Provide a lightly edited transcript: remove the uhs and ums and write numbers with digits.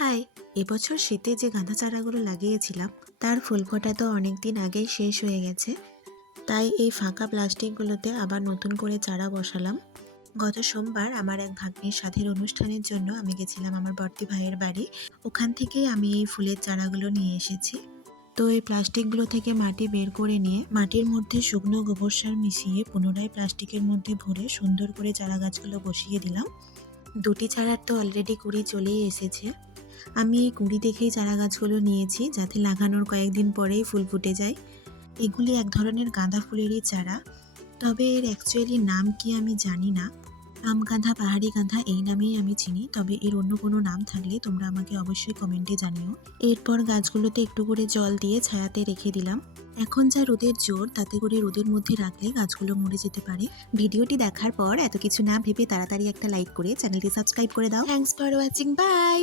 High, এবছর শীতে যে গাঁদা চারাগুলো লাগিয়েছিলাম তার ফুল ফোটা তো অনেকদিন আগেই শেষ হয়ে গেছে। তাই এই ফাঁকা প্লাস্টিকগুলোতে আবার নতুন করে চারা বসালাম। গত সোমবার আমার এক ভাগ্নির সাধের অনুষ্ঠানের জন্য আমি গেছিলাম আমার বড়দি ভাইয়ের বাড়ি। ওখান থেকেই আমি এই ফুলের চারাগুলো নিয়ে এসেছি। তো এই প্লাস্টিকগুলো থেকে মাটি বের করে নিয়ে মাটির মধ্যে শুকনো গোবর সার মিশিয়ে পুনরায় প্লাস্টিকের মধ্যে ভরে সুন্দর করে চারা গাছগুলো বসিয়ে দিলাম। দুটি চারার তো অলরেডি কুড়ি চলেই এসেছে। আমি এই কুঁড়ি দেখেই চারা গাছগুলো নিয়েছি, যাতে লাগানোর কয়েকদিন পরেই ফুল ফুটে যায়। এগুলি এক ধরনের গাঁদা ফুলেরই চারা, তবে এর অ্যাকচুয়ালি নাম কি আমি জানি না। আমগাঁদা, পাহাড়ি গাঁদা এই নামেই আমি চিনি, তবে এর অন্য কোনো নাম থাকলে তোমরা আমাকে অবশ্যই কমেন্টে জানিও। এরপর গাছগুলোতে একটু করে জল দিয়ে ছায়াতে রেখে দিলাম। এখন যা রোদের জোর, তাতে করে রোদের মধ্যে রাখলে গাছগুলো মরে যেতে পারে। ভিডিওটি দেখার পর এত কিছু না ভেবে তাড়াতাড়ি একটা লাইক করে চ্যানেলটি সাবস্ক্রাইব করে দাও। Thanks for watching, by.